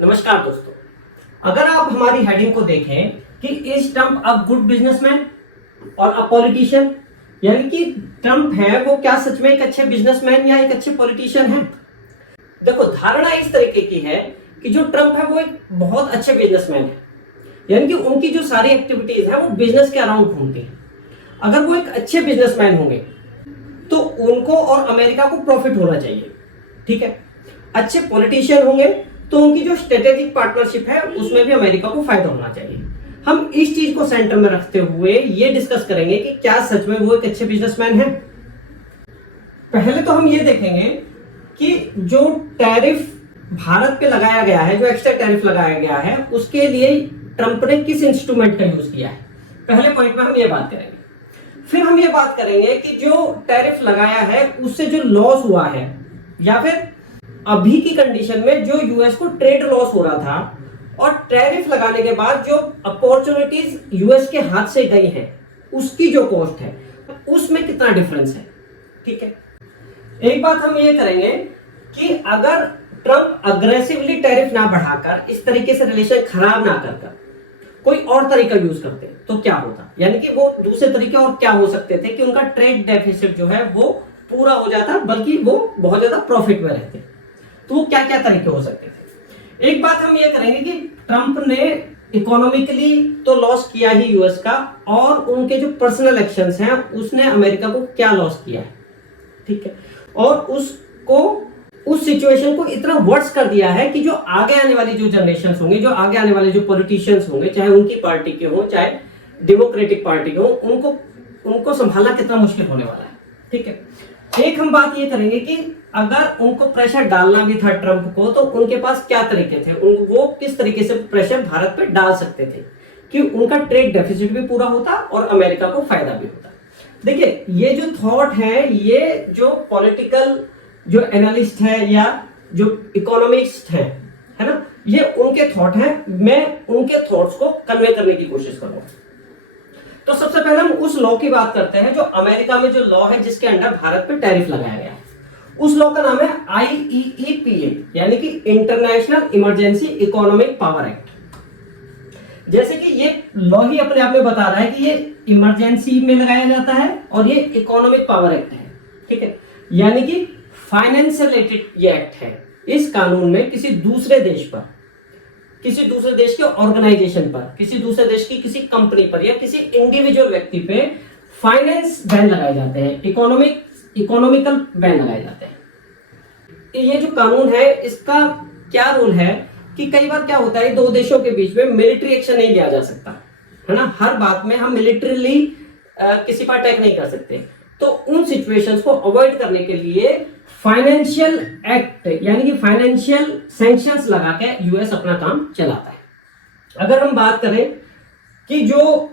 नमस्कार दोस्तों, अगर आप हमारी हेडिंग को देखें कि is Trump a good businessman और अ पॉलिटिशियन, यानी कि ट्रम्प है वो क्या सच में एक अच्छे बिजनेसमैन या एक अच्छे पॉलिटिशियन है। देखो, धारणा इस तरीके की है कि जो ट्रम्प है वो एक बहुत अच्छे बिजनेसमैन है, यानी कि उनकी जो सारी एक्टिविटीज है वो बिजनेस के अराउंड घूमती है। अगर वो एक अच्छे बिजनेसमैन होंगे तो उनको और अमेरिका को प्रॉफिट होना चाहिए, ठीक है। अच्छे पॉलिटिशियन होंगे तो उनकी जो स्ट्रेटेजिक पार्टनरशिप है उसमें भी अमेरिका को फायदा होना चाहिए। हम इस चीज को सेंटर में रखते हुए ये डिस्कस करेंगे कि क्या सच में वो एक अच्छे बिजनेसमैन है। पहले तो हम ये देखेंगे कि जो टैरिफ भारत पे लगाया गया है, जो एक्स्ट्रा टैरिफ लगाया गया है, उसके लिए ट्रंप ने किस इंस्ट्रूमेंट का यूज किया है। पहले पॉइंट में हम ये बात करेंगे। फिर हम ये बात करेंगे कि जो टैरिफ लगाया है उससे जो लॉस हुआ है, या फिर अभी की कंडीशन में जो यूएस को ट्रेड लॉस हो रहा था और टैरिफ लगाने के बाद जो अपॉर्चुनिटीज यूएस के हाथ से गई हैं उसकी जो कॉस्ट है उसमें कितना डिफरेंस है, ठीक है। एक बात हम ये करेंगे कि अगर ट्रम्प अग्रेसिवली टैरिफ ना बढ़ाकर इस तरीके से रिलेशन खराब ना कर कोई और तरीका यूज करते तो क्या होता, यानी कि वो दूसरे तरीके और क्या हो सकते थे कि उनका ट्रेड डेफिसिट जो है वो पूरा हो जाता, बल्कि वो बहुत ज्यादा प्रॉफिट में रहते। तो वो क्या क्या तरीके हो सकते थे। एक बात हम ये करेंगे कि ट्रंप ने इकोनॉमिकली तो लॉस किया ही यूएस का, और उनके जो पर्सनल एक्शंस हैं उसने अमेरिका को क्या लॉस किया है, ठीक है। और उसको उस सिचुएशन को इतना वर्स कर दिया है कि जो आगे आने वाली जो जनरेशन होंगे, जो आगे आने वाले जो पॉलिटिशियंस होंगे, चाहे उनकी पार्टी के हो चाहे डेमोक्रेटिक पार्टी के हो, उनको संभालना कितना मुश्किल होने वाला है, ठीक है। एक हम बात ये करेंगे कि अगर उनको प्रेशर डालना भी था ट्रंप को तो उनके पास क्या तरीके थे, वो किस तरीके से प्रेशर भारत पे डाल सकते थे कि उनका ट्रेड डेफिसिट भी पूरा होता और अमेरिका को फायदा भी होता। देखिए, ये जो थॉट है, ये जो पॉलिटिकल जो एनालिस्ट है या जो इकोनॉमिस्ट है ना, ये उनके थॉट हैं। मैं उनके थॉट्स को कन्वे करने की कोशिश करूंगा। तो सबसे पहले हम उस लॉ की बात करते हैं जो अमेरिका में जो लॉ है जिसके अंडर भारत पे टैरिफ लगाया गया है। उस लॉ का नाम है IEEPA, यानी कि international emergency economic power act. जैसे कि ये लॉ ही अपने आप में बता रहा है कि ये इमरजेंसी में लगाया जाता है और ये इकोनॉमिक पावर एक्ट है, ठीक है। यानी कि फाइनेंस से रिलेटेड ये एक्ट है। इस कानून में किसी दूसरे देश पर, किसी दूसरे देश के ऑर्गेनाइजेशन पर, किसी दूसरे देश की किसी कंपनी पर या किसी इंडिविजुअल व्यक्ति पे फाइनेंस बैन लगाए जाते हैं, इकोनॉमिकल बैन लगाए जाते हैं। ये जो कानून है इसका क्या रूल है कि कई बार क्या होता है, दो देशों के बीच में मिलिट्री एक्शन नहीं लिया जा सकता, है ना। हर बात में हम मिलिट्रीली किसी पर अटैक नहीं कर सकते। तो उन सिचुएशंस को अवॉइड करने के लिए फाइनेंशियल एक्ट यानी कि फाइनेंशियल सैंक्शंस लगा के यूएस अपना काम चलाता है। अगर हम बात करें कि जो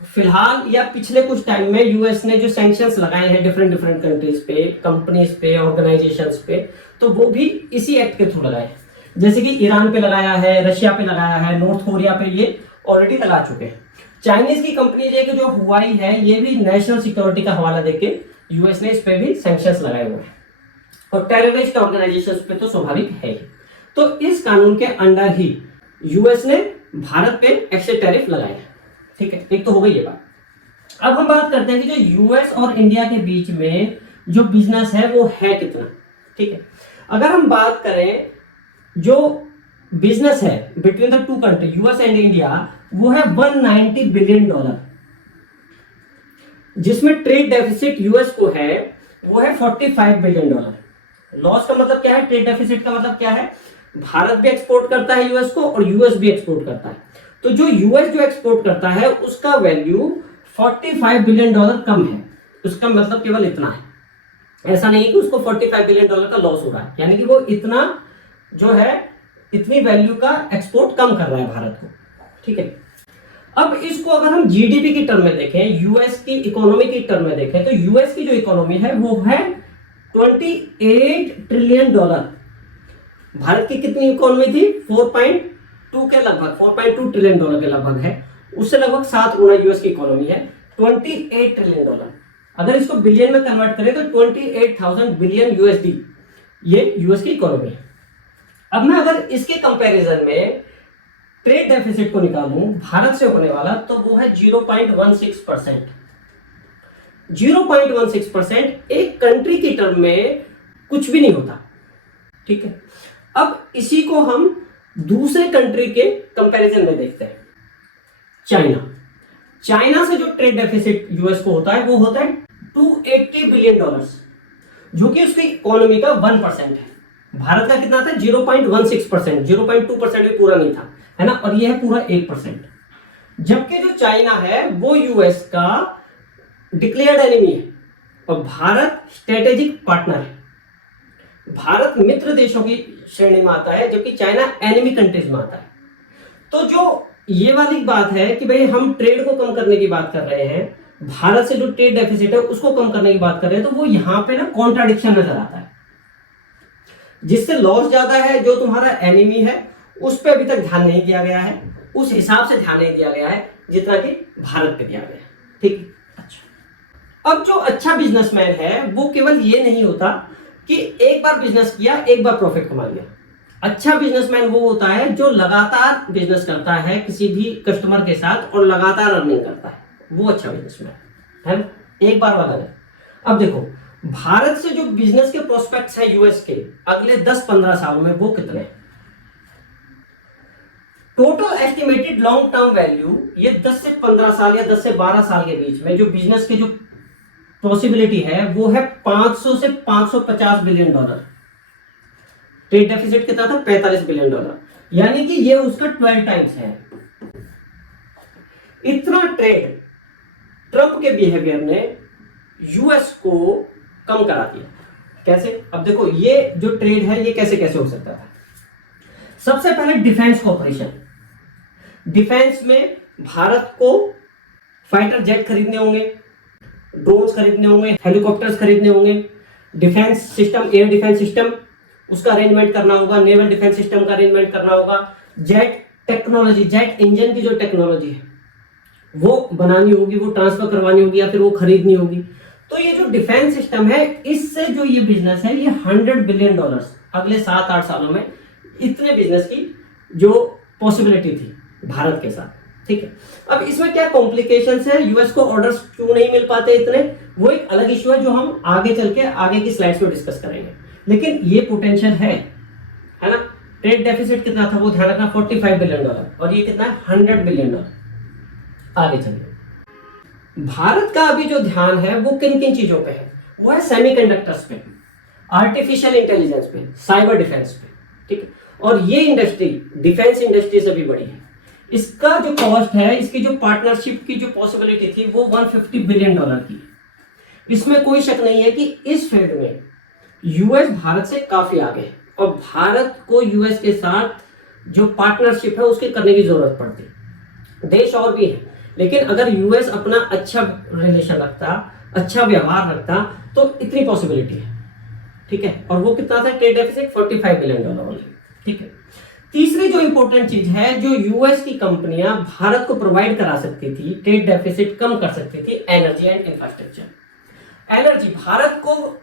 फिलहाल या पिछले कुछ टाइम में यूएस ने जो सैंक्शंस लगाए हैं डिफरेंट कंट्रीज पे, कंपनीज पे, ऑर्गेनाइजेशंस पे, तो वो भी इसी एक्ट के थ्रू लगाए। जैसे कि ईरान पे लगाया है, रशिया पे लगाया है, नॉर्थ कोरिया पे ये ऑलरेडी लगा चुके हैं। चाइनीज की कंपनी जो हुआई है, ये भी नेशनल सिक्योरिटी का हवाला देके यूएस ने इस पे भी सैंक्शंस लगाए हुए हैं, और टेररिस्ट ऑर्गेनाइजेशंस पे तो स्वाभाविक है ही। तो इस कानून के अंडर ही यूएस ने भारत पे एक्स्ट्रा टैरिफ लगाया, ठीक है। एक तो हो गई ये बात। अब हम बात करते हैं कि जो यूएस और इंडिया के बीच में जो बिजनेस है वो है कितना, ठीक है। अगर हम बात करें जो बिजनेस है between the two country US and India, वो है $190 बिलियन, जिसमें ट्रेड डेफिसिट यूएस को है वो है $45 बिलियन। लॉस का मतलब क्या है, ट्रेड डेफिसिट का मतलब क्या है, भारत भी एक्सपोर्ट करता है यूएस को और यूएस भी एक्सपोर्ट करता है। तो जो यूएस जो एक्सपोर्ट करता है उसका वैल्यू $45 बिलियन कम है। उसका मतलब केवल इतना है, ऐसा नहीं कि उसको $45 बिलियन का लॉस हो रहा है, यानी कि वो इतना जो है, इतनी वैल्यू का एक्सपोर्ट कम कर रहा है भारत को, ठीक है। अब इसको अगर हम जीडीपी की टर्म में देखें, यूएस की इकोनॉमी की टर्म में देखें, तो यूएस की जो इकोनॉमी है वो है $28 ट्रिलियन। भारत की कितनी इकोनॉमी थी, 4.2 के लगभग, $4.2 ट्रिलियन के लगभग है। उससे लगभग 7 गुना यूएस की इकोनॉमी है, $28 ट्रिलियन। अगर इसको बिलियन में कन्वर्ट करें तो 28,000 बिलियन USD ये यूएस की इकोनॉमी है। अब मैं अगर इसके कंपैरिजन में ट्रेड डेफिसिट को निकालूं भारत से होने वाला, तो वो है 0.16%। 0.16% एक कंट्री की टर्म में कुछ भी नहीं होता, ठीक है। अब इसी को हम दूसरे कंट्री के कंपैरिजन में देखते हैं। चाइना से जो ट्रेड डेफिसिट यूएस को होता है वो होता है $280 बिलियन, जो कि उसकी इकोनॉमी का 1% है। भारत का कितना था? 0.16%, 0.2% भी पूरा नहीं था, है ना। और ये है पूरा 1%। जबकि जो चाइना है वो यूएस का डिक्लेयर्ड एनिमी है और भारत स्ट्रेटेजिक पार्टनर है। भारत मित्र देशों की श्रेणी में आता है, जबकि चाइना एनिमी कंट्रीज में आता है। तो जो ये वाली बात है कि भाई हम ट्रेड को कम करने की बात कर रहे हैं, भारत से जो ट्रेड डेफिसिट है उसको कम करने की बात कर रहे हैं, तो वो यहां पे ना कॉन्ट्राडिक्शन नजर आता है। जिससे लॉस ज्यादा है, जो तुम्हारा एनिमी है उस पर अभी तक ध्यान नहीं दिया गया है, उस हिसाब से ध्यान नहीं दिया गया है जितना कि भारत पे दिया गया है, ठीक है। अच्छा, अब जो अच्छा बिजनेसमैन है वो केवल ये नहीं होता कि एक बार बिजनेस किया, एक बार प्रॉफिट कमा लिया। अच्छा बिजनेसमैन वो होता है जो लगातार बिजनेस करता है किसी भी कस्टमर के साथ और लगातार अर्निंग करता है, वो अच्छा बिजनेसमैन है, एक बार वाला नहीं। अब देखो, भारत से जो बिजनेस के प्रोस्पेक्ट्स है यूएस के अगले 10-15 सालों में, वो कितने? Total estimated long term value, ये 10 से 15 साल या 10 से 12 साल के बीच में जो बिजनेस के जो पॉसिबिलिटी है वो है $500 से $550 बिलियन। ट्रेड डेफिसिट कितना था? $45 बिलियन, यानी कि ये उसका 12 टाइम्स है। इतना ट्रेड ट्रंप के बिहेवियर ने यूएस को कम करा दिया। कैसे? अब देखो, ये जो ट्रेड है ये कैसे कैसे हो सकता है। सबसे पहले डिफेंस कॉर्पोरेशन। डिफेंस में भारत को फाइटर जेट खरीदने होंगे, ड्रोन्स खरीदने होंगे, हेलीकॉप्टर्स खरीदने होंगे, defence system, air defence system उसका अरेंजमेंट करना होगा, नेवल डिफेंस सिस्टम का अरेंजमेंट करना होगा, जेट टेक्नोलॉजी, जेट इंजन की जो टेक्नोलॉजी है वो बनानी होगी, वो ट्रांसफर करवानी होगी या फिर वो खरीदनी होगी। तो ये जो डिफेंस सिस्टम है, इससे जो ये बिजनेस है ये $100 बिलियन अगले 7-8 सालों में, इतने बिजनेस की जो पॉसिबिलिटी थी भारत के साथ, ठीक है। अब इसमें क्या कॉम्प्लिकेशंस है, यूएस को ऑर्डर्स क्यों नहीं मिल पाते इतने, वो एक अलग इश्यू है जो हम आगे चल के आगे की स्लाइड्स में डिस्कस करेंगे। लेकिन ये पोटेंशियल है ना। ट्रेड डेफिसिट कितना था वो ध्यान रखना, $45 बिलियन, और ये कितना है? $100 बिलियन। आगे चलिए, भारत का अभी जो ध्यान है वो किन किन चीजों पे है? वो है सेमीकंडक्टर्स पे, आर्टिफिशियल इंटेलिजेंस पे, साइबर डिफेंस पे, ठीक है। और ये इंडस्ट्री डिफेंस इंडस्ट्री से भी बड़ी है। इसका जो कॉस्ट है, इसकी जो पार्टनरशिप की जो पॉसिबिलिटी थी वो $150 बिलियन की। इसमें कोई शक नहीं है कि इस फील्ड में यूएस भारत से काफी आगे है और भारत को यूएस के साथ जो पार्टनरशिप है उसके करने की जरूरत पड़ती है। देश और भी है, लेकिन अगर यूएस अपना अच्छा रिलेशन रखता, अच्छा व्यवहार रखता, तो इतनी पॉसिबिलिटी है, ठीक है। और वो कितना था ट्रेड डेफिसिट? $45 बिलियन, ठीक है। तीसरी जो इंपॉर्टेंट चीज है जो यूएस की कंपनियां भारत को प्रोवाइड करा सकती थी, ट्रेड डेफिसिट कम कर सकती थी, energy and infrastructure. Energy, Bharat को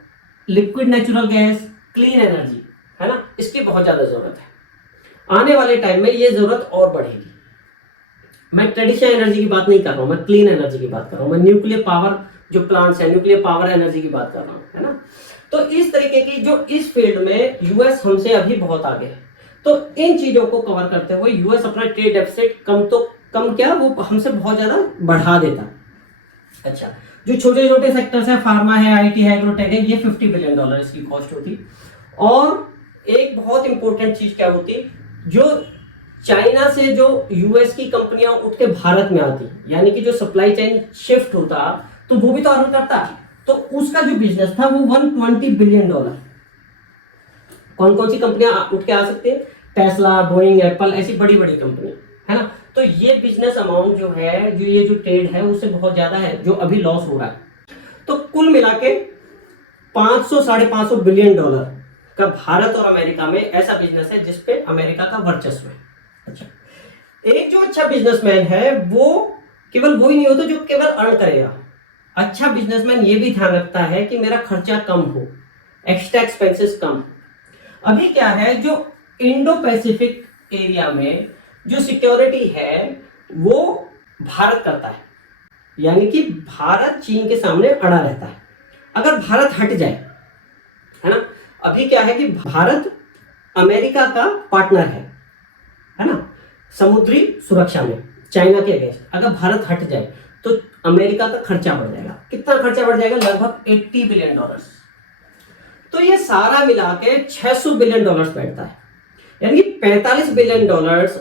liquid natural gas, clean energy, है ना, इसकी बहुत ज्यादा जरूरत है। आने वाले टाइम में ये जरूरत और बढ़ेगी। मैं ट्रेडिशनल एनर्जी की बात नहीं कर रहा हूं, मैं क्लीन एनर्जी की बात कर रहा हूं, मैं न्यूक्लियर पावर जो प्लांट्स है, न्यूक्लियर पावर एनर्जी की बात कर रहा हूं, है ना। तो इस तरीके की जो इस फील्ड में यूएस हमसे अभी बहुत आगे है। तो इन चीजों को कवर करते हुए यूएस अपना ट्रेड डेफिसिट कम क्या, वो हमसे बहुत ज्यादा बढ़ा देता। अच्छा, जो छोटे छोटे सेक्टर्स है, फार्मा है, आईटी है, एग्रोटेक है, ये $50 बिलियन इसकी कॉस्ट होती। और एक बहुत इंपॉर्टेंट चीज क्या होती, जो चाइना से जो यूएस की कंपनियां उठ के भारत में आती, यानी कि जो सप्लाई चेन शिफ्ट होता, तो वो भी तो अर्न करता। तो उसका जो बिजनेस था वो $120 बिलियन। कौन कौन सी कंपनियां उठ के आ सकती है? टेस्ला, बोइंग, एप्पल, ऐसी बड़ी बड़ी कंपनी, है ना। तो ये बिजनेस अमाउंट जो है, जो ये जो ट्रेड है उससे बहुत ज्यादा है जो अभी लॉस हो रहा है। तो कुल मिला के $500-550 बिलियन का भारत और अमेरिका में ऐसा बिजनेस है जिसपे अमेरिका का वर्चस्व है। अच्छा, एक जो अच्छा बिजनेसमैन है वो केवल वो ही नहीं होता जो केवल अर्न करेगा। अच्छा बिजनेसमैन ये भी ध्यान रखता है कि मेरा खर्चा कम हो, एक्स्ट्रा एक्सपेंसेस कम। अभी क्या है, जो इंडो पैसिफिक एरिया में जो सिक्योरिटी है वो भारत करता है, यानी कि भारत चीन के सामने अड़ा रहता है। अगर भारत हट जाए, है ना, अभी क्या है कि भारत अमेरिका का पार्टनर है ना, समुद्री सुरक्षा में चाइना के अगेंस्ट। अगर भारत हट जाए तो अमेरिका का खर्चा बढ़ जाएगा। कितना खर्चा बढ़ जाएगा? लगभग $80 बिलियन। तो ये सारा मिला के $600 बिलियन बैठता है, यानी $45 बिलियन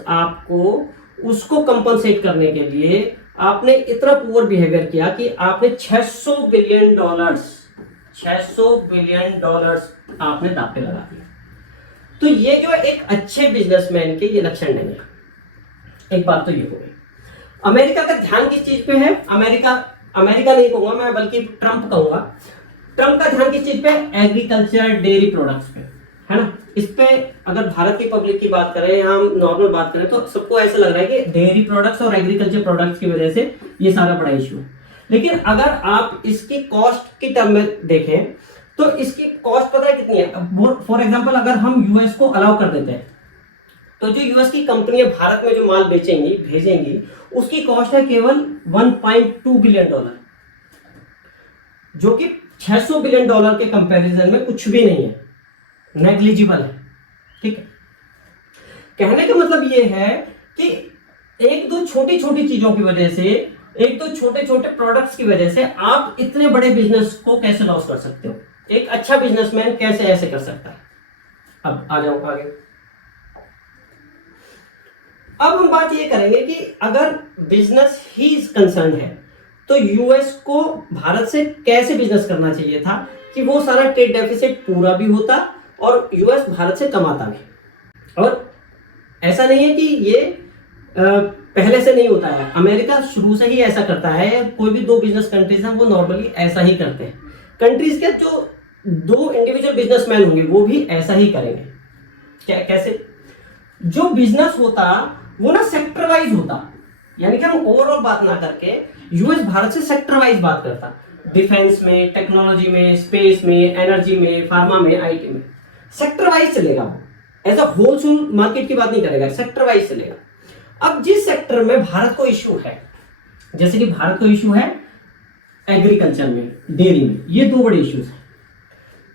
आपको उसको कंपनसेट करने के लिए आपने इतना पुअर बिहेवियर किया कि आपने $600 बिलियन आपने दांव पे लगा दिया। तो ये जो एक अच्छे बिजनेसमैन के ये लक्षण नहीं है। एक बात तो ये हो गई। अमेरिका का ध्यान किस चीज पे है? अमेरिका नहीं कहूंगा मैं, बल्कि ट्रंप कहूंगा। ट्रंप का ध्यान किस चीज पे? एग्रीकल्चर, डेयरी प्रोडक्ट्स पे, है ना। इस पे अगर भारत की पब्लिक की बात करें या हम नॉर्मल बात करें तो सबको ऐसा लग रहा है कि डेयरी प्रोडक्ट्स और एग्रीकल्चर प्रोडक्ट्स की वजह से ये सारा बड़ा इशू है। लेकिन अगर आप इसकी कॉस्ट की टर्म में देखें तो इसकी कॉस्ट पता है कितनी है? फॉर एग्जांपल अगर हम यूएस को अलाउ कर देते हैं तो जो यूएस की कंपनियां भारत में जो माल बेचेंगी, भेजेंगी, उसकी कॉस्ट है केवल $1.2 बिलियन, जो कि $600 बिलियन के कंपैरिजन में कुछ भी नहीं है, नेग्लिजिबल है। ठीक है, कहने का मतलब ये है कि एक दो छोटी छोटी चीजों की वजह से, एक दो छोटे छोटे प्रोडक्ट्स की वजह से आप इतने बड़े बिजनेस को कैसे लॉस कर सकते हो? एक अच्छा बिजनेसमैन कैसे ऐसे कर सकता है? अब आ जाओ आगे। अब हम बात ये करेंगे कि अगर बिजनेस ही कंसर्न है तो यूएस को भारत से कैसे बिजनेस करना चाहिए था कि वो सारा ट्रेड डेफिसिट पूरा भी होता और यूएस भारत से कमाता भी। और ऐसा नहीं है कि ये पहले से नहीं होता है, अमेरिका शुरू से ही ऐसा करता है। कोई भी दो बिजनेस कंट्रीज हैं वो नॉर्मली ऐसा ही करते हैं। कंट्रीज के जो दो इंडिविजुअल बिजनेसमैन होंगे वो भी ऐसा ही करेंगे। कैसे? जो बिजनेस होता वो ना सेक्टर वाइज होता, यानी कि हम ओवरऑल बात ना करके यूएस भारत से सेक्टर वाइज बात करता। डिफेंस में, टेक्नोलॉजी में, स्पेस में, एनर्जी में, फार्मा में, आईटी में सेक्टर वाइज चलेगा। वो एज अ होलसेल मार्केट की बात नहीं करेगा, सेक्टर वाइज चलेगा। अब जिस सेक्टर में भारत को इश्यू है, जैसे कि भारत को इश्यू है एग्रीकल्चर में, डेयरी में, ये दो बड़े इश्यूज हैं।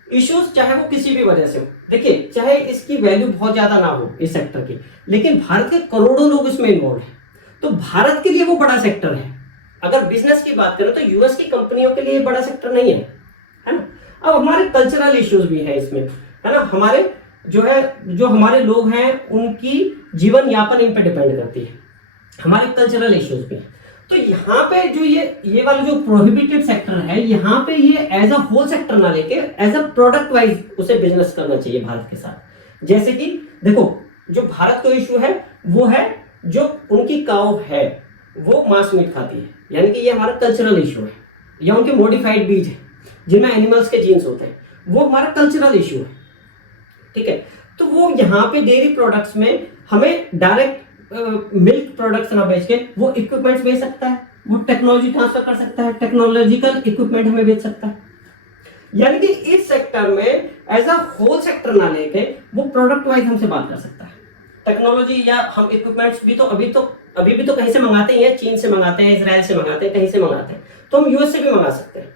इश्यूज चाहे वो किसी भी वजह से हो, देखिए चाहे इसकी वैल्यू बहुत ज्यादा ना हो इस सेक्टर की, लेकिन भारत के करोड़ों लोग इसमें इन्वॉल्व हैं, तो भारत के लिए वो बड़ा सेक्टर है। अगर बिजनेस की बात करें तो यूएस की कंपनियों के लिए बड़ा सेक्टर नहीं है ना। अब हमारे कल्चरल इश्यूज भी है इसमें, है ना। हमारे जो हमारे लोग हैं उनकी जीवन यापन इन पे डिपेंड करती है, हमारे कल्चरल इश्यूज भी हैं। तो यहाँ पे जो ये वाला जो प्रोहिबिटेड सेक्टर है, यहाँ पे ये एज अ होल सेक्टर ना लेके एज अ प्रोडक्ट वाइज उसे बिजनेस करना चाहिए भारत के साथ। जैसे कि देखो, जो भारत को इशू है वो है जो उनकी काऊ है वो मांस मीट खाती है, यानी कि ये हमारा कल्चरल इशू है। या उनके मॉडिफाइड बीज है जिनमें एनिमल्स के जीन्स होते हैं, वो हमारा कल्चरल इशू है। ठीक है, तो वो यहाँ पे डेयरी प्रोडक्ट्स में हमें डायरेक्ट मिल्क प्रोडक्ट्स ना बेच के वो इक्विपमेंट्स बेच सकता है, वो टेक्नोलॉजी ट्रांसफर कर सकता है, टेक्नोलॉजिकल इक्विपमेंट हमें बेच सकता है। यानी कि इस सेक्टर में एज अ होल सेक्टर ना लेके वो प्रोडक्ट वाइज हमसे बात कर सकता है। टेक्नोलॉजी या हम इक्विपमेंट्स भी तो अभी भी तो कहीं से मंगाते ही हैं, चीन से मंगाते हैं, इजराइल से मंगाते हैं, कहीं से मंगाते हैं, तो हम यूएस से भी मंगा सकते हैं।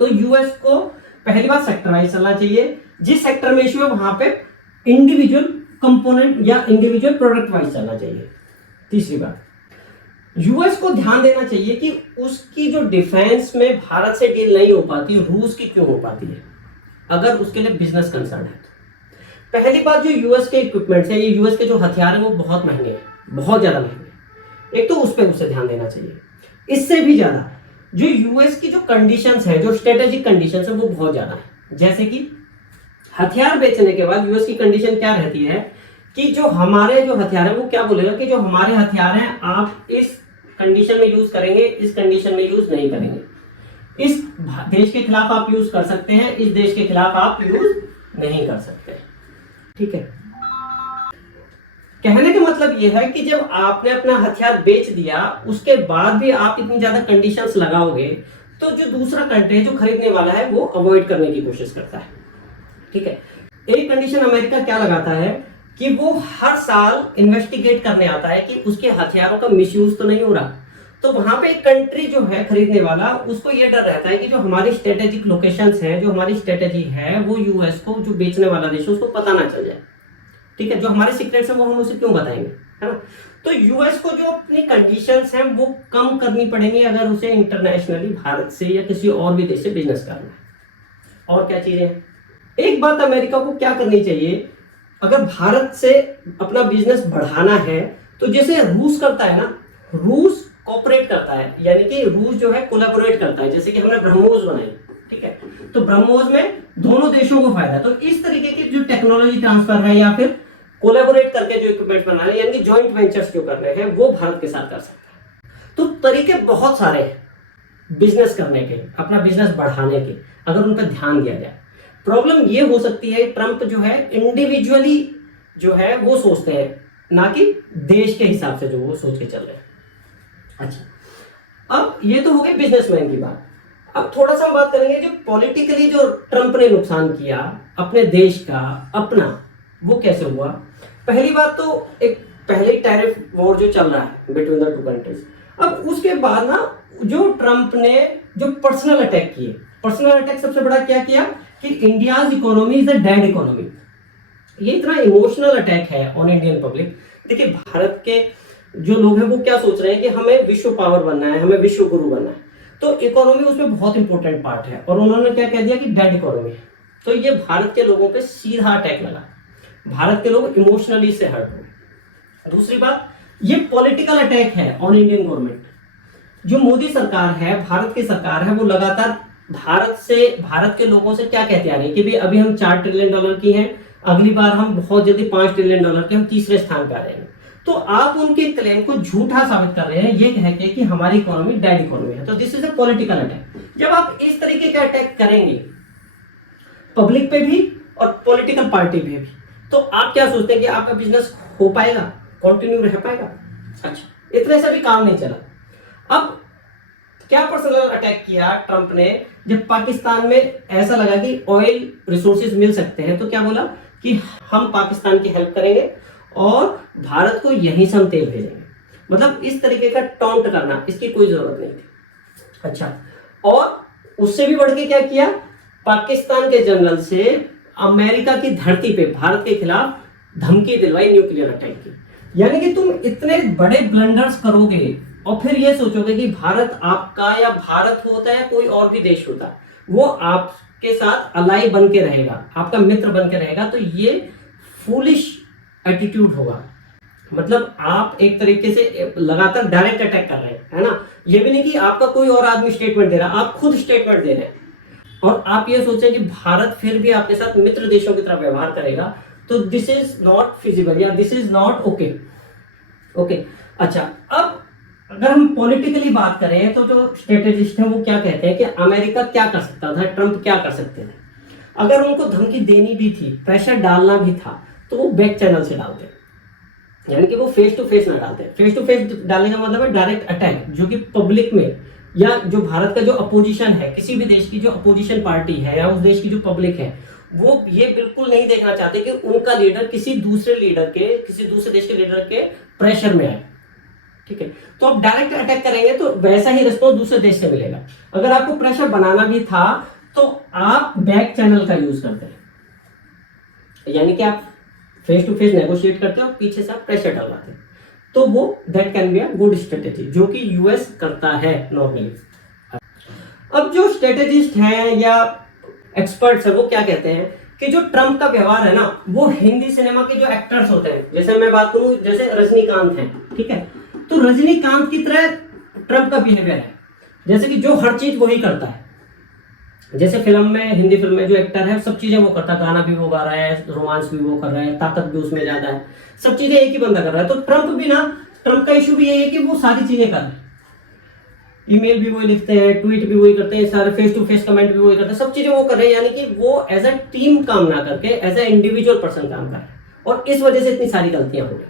तो यूएस को पहली बात सेक्टर वाइज चलना चाहिए, जिस सेक्टर में इशू है वहां पे इंडिविजुअल कंपोनेंट या इंडिविजुअल प्रोडक्ट वाइज चलना चाहिए। तीसरी बात, यूएस को ध्यान देना चाहिए कि उसकी जो डिफेंस में भारत से डील नहीं हो पाती, रूस की क्यों हो पाती है, अगर उसके लिए बिजनेस कंसर्न है तो। पहली बात, जो यूएस के इक्विपमेंट्स है, ये यूएस के जो हथियार है वो बहुत महंगे हैं, बहुत ज्यादा महंगे। एक तो उस पर उसे ध्यान देना चाहिए। इससे भी ज्यादा जो यूएस की जो कंडीशंस है, जो स्ट्रेटेजिक कंडीशंस है, वो बहुत ज्यादा है। जैसे कि हथियार बेचने के बाद यूएस की कंडीशन क्या रहती है कि जो हमारे जो हथियार है, वो क्या बोलेगा कि जो हमारे हथियार हैं आप इस कंडीशन में यूज करेंगे, इस कंडीशन में यूज नहीं करेंगे। इस देश के खिलाफ आप यूज कर सकते हैं, इस देश के खिलाफ आप यूज नहीं कर सकते। ठीक है, कहने का मतलब यह है कि जब आपने अपना हथियार बेच दिया, उसके बाद भी आप इतनी ज्यादा कंडीशंस लगाओगे तो जो दूसरा कंट्री है जो खरीदने वाला है वो अवॉइड करने की कोशिश करता है। ठीक है, एक कंडीशन अमेरिका क्या लगाता है कि वो हर साल इन्वेस्टिगेट करने आता है कि उसके हथियारों का मिसयूज तो नहीं हो रहा। तो वहां पे एक कंट्री जो है खरीदने वाला, उसको ये डर रहता है कि जो हमारी स्ट्रेटेजिक लोकेशंस हैं, जो हमारी स्ट्रेटेजी है, वो यूएस को, जो बेचने वाला देश है, उसको पता ना चल जाए। ठीक है, जो हमारे सीक्रेट्स हैं वो हम उसे क्यों बताएंगे, है ना। तो यूएस को जो अपनी कंडीशंस हैं वो कम करनी पड़ेंगी अगर उसे इंटरनेशनली भारत से या किसी और भी देश से बिजनेस करना है। और क्या चीजें हैं, एक बात अमेरिका को क्या करनी चाहिए, अगर भारत से अपना बिजनेस बढ़ाना है तो जैसे रूस करता है ना, रूस कोऑपरेट करता है, यानी कि रूस जो है कोलैबोरेट करता है। जैसे कि हमने ब्रह्मोस बनाई, ठीक है, तो ब्रह्मोस में दोनों देशों को फायदा है। तो इस तरीके की जो टेक्नोलॉजी ट्रांसफर है या फिर कोलैबोरेट करके जो इक्विपमेंट बना रहे हैं, यानी कि जॉइंट वेंचर्स जो कर रहे हैं, वो भारत के साथ कर सकता है। तो तरीके बहुत सारे हैं बिजनेस करने के, अपना बिजनेस बढ़ाने के, अगर उन पर ध्यान दिया जाए। प्रॉब्लम ये हो सकती है, ट्रंप जो है इंडिविजुअली जो है वो सोचते हैं, ना कि देश के हिसाब से जो वो सोच के चल रहे हैं। अच्छा, अब ये तो हो गई बिजनेसमैन की बात। अब थोड़ा सा हम बात करेंगे जो पॉलिटिकली जो ट्रंप ने नुकसान किया अपने देश का, अपना, वो कैसे हुआ। पहली बात तो एक पहले ही टैरिफ वॉर जो चल रहा है बिटवीन द टू कंट्रीज। अब उसके बाद ना जो ट्रंप ने जो पर्सनल अटैक किए, पर्सनल अटैक सबसे बड़ा क्या किया कि India's economy is a dead economy. ये इतना इमोशनल अटैक है ऑन इंडियन पब्लिक। देखिए, भारत के जो लोग हैं वो क्या सोच रहे हैं कि हमें विश्व पावर बनना है, हमें विश्व गुरु बनना है, तो इकोनॉमी उसमें बहुत इंपॉर्टेंट पार्ट है। और उन्होंने क्या कह दिया कि डेड इकोनॉमी है। तो ये भारत के लोगों पे सीधा अटैक लगा, भारत के लोग इमोशनली से हर्ट हुए। दूसरी बात, ये पॉलिटिकल अटैक है ऑन इंडियन गवर्नमेंट। जो मोदी सरकार है, भारत की सरकार है, वो लगातार भारत के लोगों से क्या कहते आ रहे हैं कि भाई अभी हम $4 ट्रिलियन की हैं, अगली बार हम बहुत जल्दी $5 ट्रिलियन के हम तीसरे स्थान पे आ जाएंगे। तो आप उनके क्लेम को झूठा साबित कर रहे हैं ये कह के कि हमारी इकोनॉमी डेड इकोनॉमी है। तो this is a political attack. जब आप इस तरीके का अटैक करेंगे पब्लिक पे भी और पॉलिटिकल पार्टी पे भी, तो आप क्या सोचते हैं कि आपका बिजनेस हो पाएगा, कंटिन्यू रह पाएगा? अच्छा, इतने से भी काम नहीं चला। अब क्या पर्सनल अटैक किया ट्रंप ने, जब पाकिस्तान में ऐसा लगा कि ऑयल रिसोर्सेज मिल सकते हैं, तो क्या बोला कि हम पाकिस्तान की हेल्प करेंगे और भारत को यहीं से हम तेल भेजेंगे। मतलब इस तरीके का टॉन्ट करना, इसकी कोई जरूरत नहीं थी। अच्छा, और उससे भी बढ़ के क्या किया, पाकिस्तान के जनरल से अमेरिका की धरती पे भारत के खिलाफ धमकी दिलवाई, न्यूक्लियर अटैक की। यानी कि तुम इतने बड़े ब्लंडर्स करोगे और फिर ये सोचोगे कि भारत आपका, या भारत होता है कोई और भी देश होता, वो आपके साथ अलाई बन के रहेगा, आपका मित्र बन के रहेगा, तो ये फूलिश एटीट्यूड होगा। मतलब आप एक तरीके से लगातार डायरेक्ट अटैक कर रहे हैं, है ना। ये भी नहीं कि आपका कोई और आदमी स्टेटमेंट दे रहा, आप खुद स्टेटमेंट दे रहे हैं, और आप ये सोचें कि भारत फिर भी आपके साथ मित्र देशों की तरह व्यवहार करेगा, तो दिस इज नॉट फिजिबल, या this is not okay. Okay, अच्छा, अब अगर हम पॉलिटिकली बात करें तो जो स्ट्रेटेजिस्ट हैं वो क्या कहते हैं कि अमेरिका क्या कर सकता था, ट्रंप क्या कर सकते थे। अगर उनको धमकी देनी भी थी, प्रेशर डालना भी था, तो वो बैक चैनल से डालते, यानी कि वो फेस टू फेस ना डालते। फेस टू फेस डालने का मतलब है डायरेक्ट अटैक, जो कि पब्लिक में, या जो भारत का जो अपोजिशन है, किसी भी देश की जो अपोजिशन पार्टी है या उस देश की जो पब्लिक है, वो ये बिल्कुल नहीं देखना चाहते कि उनका लीडर किसी दूसरे देश के लीडर के प्रेशर में आए। ठीक है, तो आप डायरेक्ट अटैक करेंगे तो वैसा ही रिस्पॉन्स दूसरे देश से मिलेगा। अगर आपको प्रेशर बनाना भी था तो आप बैक चैनल का यूज करते हैं, यानी कि आप फेस टू फेस नेगोशिएट करते हो और पीछे से आप प्रेशर डलवाते हैं, तो वो that can be a good strategy, जो कि यूएस करता है नॉर्मली। अब जो स्ट्रेटेजिस्ट हैं या एक्सपर्ट्स हैं वो क्या कहते हैं कि जो ट्रंप का व्यवहार है ना, वो हिंदी सिनेमा के जो एक्टर्स होते हैं, जैसे मैं बात करूं, जैसे रजनीकांत हैं, ठीक है, तो रजनीकांत की तरह ट्रंप का बिहेवियर है, जैसे कि जो हर चीज वही करता है। जैसे फिल्म में, हिंदी फिल्म में जो एक्टर है सब चीजें वो करता है, गाना भी वो गा रहा है, रोमांस भी वो कर रहा है, ताकत भी उसमें ज्यादा है, सब चीजें एक ही बंदा कर रहा है। तो ट्रंप भी ना, ट्रंप का इशू भी यही है कि वो सारी चीजें कर रहे हैं, ईमेल भी वही लिखते हैं, ट्वीट भी वही करते हैं, सारे फेस टू फेस कमेंट भी वही करते हैं, सब चीजें वो कर रहे हैं, यानी कि वो एज अ टीम काम ना करके एज अ इंडिविजुअल पर्सन काम कर रहे हैं, और इस वजह से इतनी सारी गलतियां हो रही।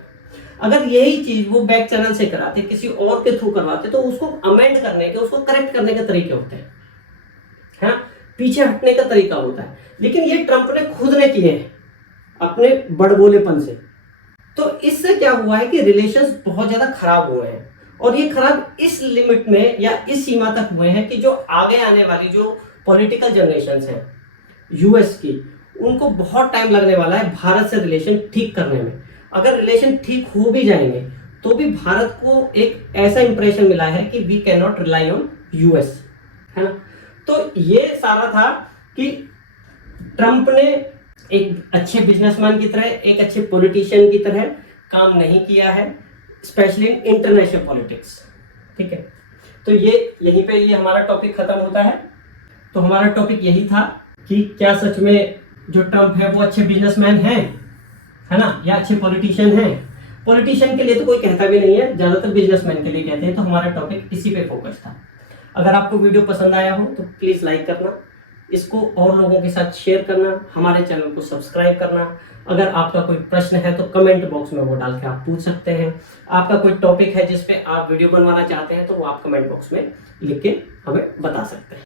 अगर यही चीज वो बैक चैनल से कराते, किसी और के थ्रू करवाते, तो उसको अमेंड करने के, उसको करेक्ट करने के तरीके होते हैं, है ना, पीछे हटने का तरीका होता है। लेकिन ये ट्रंप ने खुद ने किए हैं अपने बड़बोलेपन से, तो इससे क्या हुआ है कि रिलेशंस बहुत ज्यादा खराब हुए हैं, और ये खराब इस लिमिट में या इस सीमा तक हुए हैं कि जो आगे आने वाली जो पॉलिटिकल जनरेशंस हैं यूएस की, उनको बहुत टाइम लगने वाला है भारत से रिलेशन ठीक करने में। अगर रिलेशन ठीक हो भी जाएंगे तो भी भारत को एक ऐसा इंप्रेशन मिला है कि we cannot rely on us, है ना। तो ये सारा था कि ट्रंप ने एक अच्छे बिजनेसमैन की तरह, एक अच्छे पॉलिटिशियन की तरह काम नहीं किया है, स्पेशली इन इंटरनेशनल पॉलिटिक्स। ठीक है, तो ये यहीं पे ये हमारा टॉपिक खत्म होता है। तो हमारा टॉपिक यही था कि क्या सच में जो ट्रंप है वो अच्छे बिजनेसमैन हैं, है ना, या अच्छे पॉलिटिशियन हैं। पॉलिटिशियन के लिए तो कोई कहता भी नहीं है, ज्यादातर बिजनेसमैन के लिए कहते हैं। तो हमारा टॉपिक इसी पे फोकस था। अगर आपको वीडियो पसंद आया हो तो प्लीज लाइक करना, इसको और लोगों के साथ शेयर करना, हमारे चैनल को सब्सक्राइब करना। अगर आपका कोई प्रश्न है तो कमेंट बॉक्स में वो डाल के आप पूछ सकते हैं। आपका कोई टॉपिक है जिस पे आप वीडियो बनवाना चाहते हैं तो वो आप कमेंट बॉक्स में लिख के हमें बता सकते हैं।